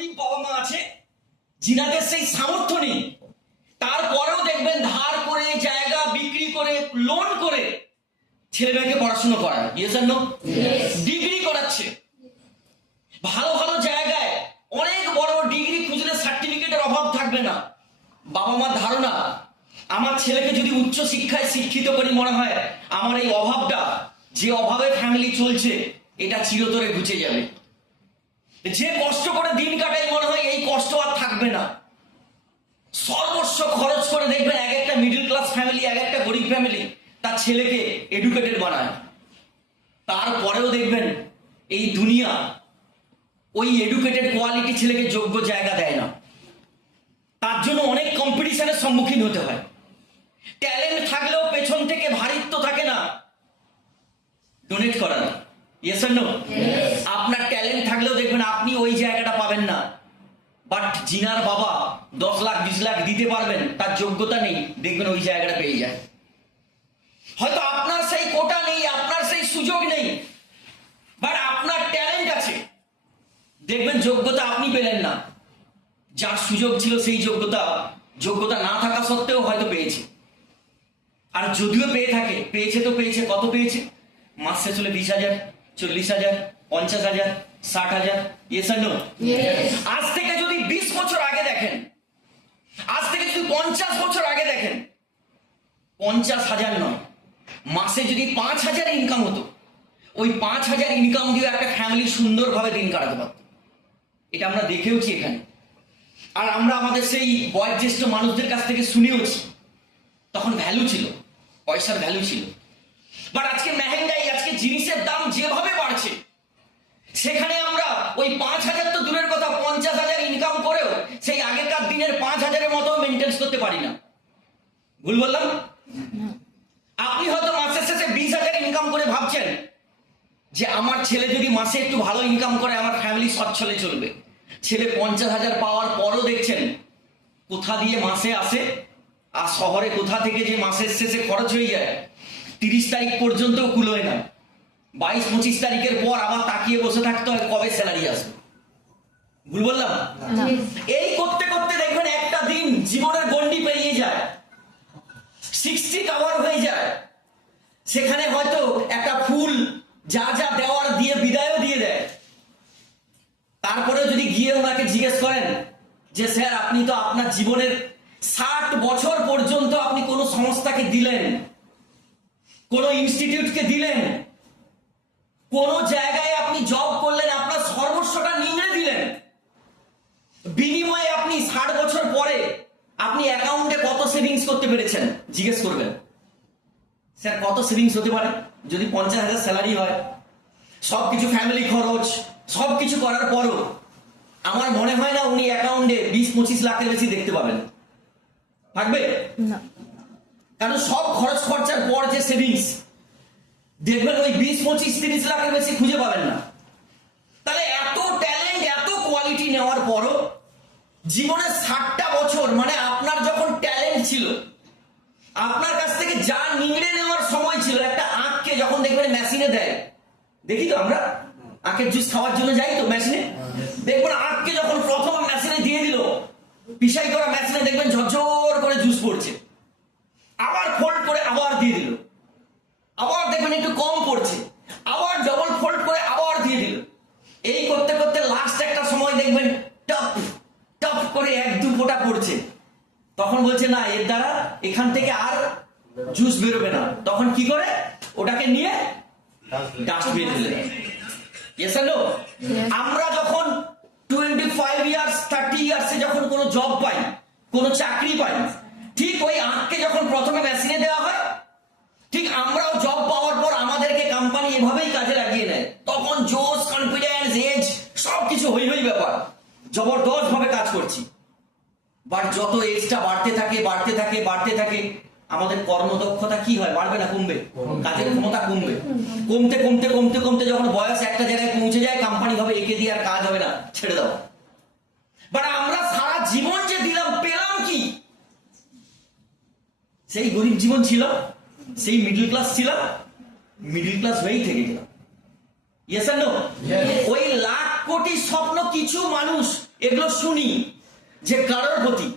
গরিব বাবা মা আছে যিনাদের সেই সামর্থ্য নেই, তারপরেও দেখবেন ধার করে, জায়গা বিক্রি করে, লোন করে ছেলে মেয়েকে পড়াশোনা করায়। ইয়েস আর নো? ডিগ্রি করাচ্ছে ভালো ভালো জায়গায়, অনেক বড় ডিগ্রি খুঁজলে সার্টিফিকেটের অভাব থাকবে না। বাবা মার ধারণা, আমার ছেলেকে যদি উচ্চ শিক্ষায় শিক্ষিত করি, মনে হয় আমার এই অভাবটা, যে অভাবে ফ্যামিলি চলছে, এটা চিরতরে ঘুচে যাবে। যে কষ্ট করে দিন কাটাই, মনে হয় এই কষ্ট আর থাকবে না। সর্বস্ব খরচ করে দেখবেন এক একটা মিডল ক্লাস ফ্যামিলি, এক একটা গরিব ফ্যামিলি তার ছেলেকে এডুকেটেড বানায়। তারপরেও দেখবেন এই দুনিয়া ওই এডুকেটেড কোয়ালিটি ছেলেকে যোগ্য জায়গা দেয় না। তার জন্য অনেক কম্পিটিশনের সম্মুখীন হতে হয়। ট্যালেন্ট থাকলেও পেছন থেকে ভারিত্ব থাকে না ডোনেট করার। ইয়েস আর নো? আপনার ট্যালেন্ট থাকলেও দেখবেন আপনি ওই জায়গাটা পাবেন না। বাট জিনার বাবা 10 লাখ 20 লাখ দিতে পারবেন, তার যোগ্যতা নেই, দেখবেন ওই জায়গাটা পেয়ে যায়। হয়তো আপনার সেই কোটা নেই, আপনার সেই সুযোগ নেই, বাট আপনার ট্যালেন্ট আছে, দেখবেন যোগ্যতা আপনি পেলেন না। যার সুযোগ ছিল সেই যোগ্যতা না থাকা সত্ত্বেও হয়তো পেয়েছে। আর যদিও পেয়ে থাকে, পেয়েছে তো পেয়েছে, কত পেয়েছে? মাস শেষ হলে 20,000, 40,000, 50,000, 60,000। ইয়েস আর নো? আজ থেকে যদি 20 বছর আগে দেখেন, আজ থেকে যদি 50 বছর আগে দেখেন, 50,000 নয়, মাসে যদি 5,000 ইনকাম হতো, ওই 5,000 ইনকাম দিয়ে একটা ফ্যামিলি সুন্দরভাবে দিন কাটাতে পারত। এটা আমরা দেখেওছি এখানে, আর আমরা আমাদের সেই বয়োজ্যেষ্ঠ মানুষদের কাছ থেকে শুনেওছি। তখন ভ্যালু ছিল, পয়সার ভ্যালু ছিল। বাট আজকে মেহেঙ্গাই, আজকে জিনিসের দাম যেভাবে বাড়ছে, সেখানে আমরা ওই 5,000 তো দূরের কথা, 50,000 ইনকাম করেও সেই আগেকার দিনের 5,000-এর মতো মেনটেন করতে পারি না। ভুল বললাম? আপনি হয়তো মাসের শেষে 20,000 ইনকাম করে ভাবছেন যে আমার ছেলে যদি মাসে একটু ভালো ইনকাম করে আমার ফ্যামিলি সচ্ছলে চলবে। ছেলে 50,000 পাওয়ার পরও দেখছেন কোথা দিয়ে মাসে আসে, আর শহরে কোথা থেকে যে মাসের শেষে খরচ হয়ে যায়, 30 তারিখ পর্যন্ত কুলোয় না। 22-25 তারিখের পর আবার তাকিয়ে বসে থাকতে হয় কবে স্যালারি আসবে। ভুল বললাম? এই করতে করতে দেখবেন একটা দিন জীবনের গন্ডি পেরিয়ে যায়, 60 কভার হয়ে যায়। সেখানে হয়তো একটা ফুল যা যা দেওয়ার দিয়ে বিদায়ও দিয়ে দেয়। তারপরে যদি গিয়ে ওনাকে জিজ্ঞেস করেন যে স্যার, আপনি তো আপনার জীবনের 60 বছর পর্যন্ত আপনি কোনো সংস্থাকে দিলেন, কোন ইনস্টিটিউটকে দিলেন, কোন জায়গায় আপনি জব করলেন, আপনার সর্বস্বটা নিংড়ে দিলেন, বিনিময়ে আপনি 60 বছর পরে আপনি অ্যাকাউন্টে কত সেভিংস করতে পেরেছেন? জিজ্ঞেস করবেন, স্যার কত সেভিংস হতে পারে যদি 50,000 স্যালারি হয়? সবকিছু ফ্যামিলি খরচ সবকিছু করার পরও আমার মনে হয় না উনি অ্যাকাউন্টে 20-25 লাখের বেশি দেখতে পাবেন। থাকবে না, কারণ সব খরচ খরচার পর যে সেভিংস দেখবেন ওই 20-25-30 লাখের বেশি খুঁজে পাবেন না। তাহলে এত ট্যালেন্ট, এত কোয়ালিটি নেওয়ার পরও জীবনের 60টা বছর, মানে আপনার যখন ট্যালেন্ট ছিল, আপনার কাছ থেকে যা নিংড়ে নেওয়ার সময় ছিল, একটা আখকে যখন দেখবেন মেশিনে দেয়, দেখি তো আমরা আখের জুস খাওয়ার জন্য যাই তো মেশিনে, দেখবেন আখকে যখন প্রথম মেশিনে দিয়ে দিল, পিসাই করা মেশিনে দেখবেন ঝরঝর করে জুস পড়ছে, আবার ফোল্ড করে আবার দিয়ে দিল, আবার দেখবেন একটু কম পড়ছে, আবার ডবল ফোল্ড করে আবার দিয়ে দিল। এই করতে করতে লাস্ট একটা সময় দেখবেন টপ টপ করে 1-2 ফোঁটা পড়ছে। তখন বলছে না, এর দ্বারা এখান থেকে আর জুস বেরোবে না। তখন কি করে? ওটাকে নিয়ে ডাস্টবিনে ফেলে দেয়। ইয়েস আর নো? আমরা যখন 25 ইয়ার্স 30 ইয়ার্সে যখন কোনো জব পাই, কোনো চাকরি পাই, ঠিক ওই আঁককে যখন প্রথমে মেশিনে দেওয়া হয়, ঠিক আমরাও জব পাওয়ার পর আমাদেরকে কোম্পানি এভাবেই কাজে লাগিয়ে নেয়। তখন জোশ, কনফিডেন্স, এজ সবকিছু হই হই ব্যাপার, জবরদস্ত ভাবে কাজ করছি। বাট যত এজটা বাড়তে থাকে বাড়তে থাকে বাড়তে থাকে, আমাদের কর্মদক্ষতা কি হয়? বাড়বে না কমবে? কাজের ক্ষমতা কমবে। কমতে কমতে কমতে কমতে যখন বয়স একটা জায়গায় পৌঁছে যায়, কোম্পানি ভাবে একে দিয়ে আর কাজ হবে না, ছেড়ে দাও। বাট আমরা সারা জীবন যে দিলাম, পেলাম কি? সেই গরিব জীবন ছিল, সেই মিডল ক্লাস ছিল, মিডল ক্লাস হয়েই থেকে গেলাম। ইয়েস আর নো? ওই লাখ কোটি স্বপ্ন কিছু মানুষ, এগুলো শুনি যে কারোর প্রতি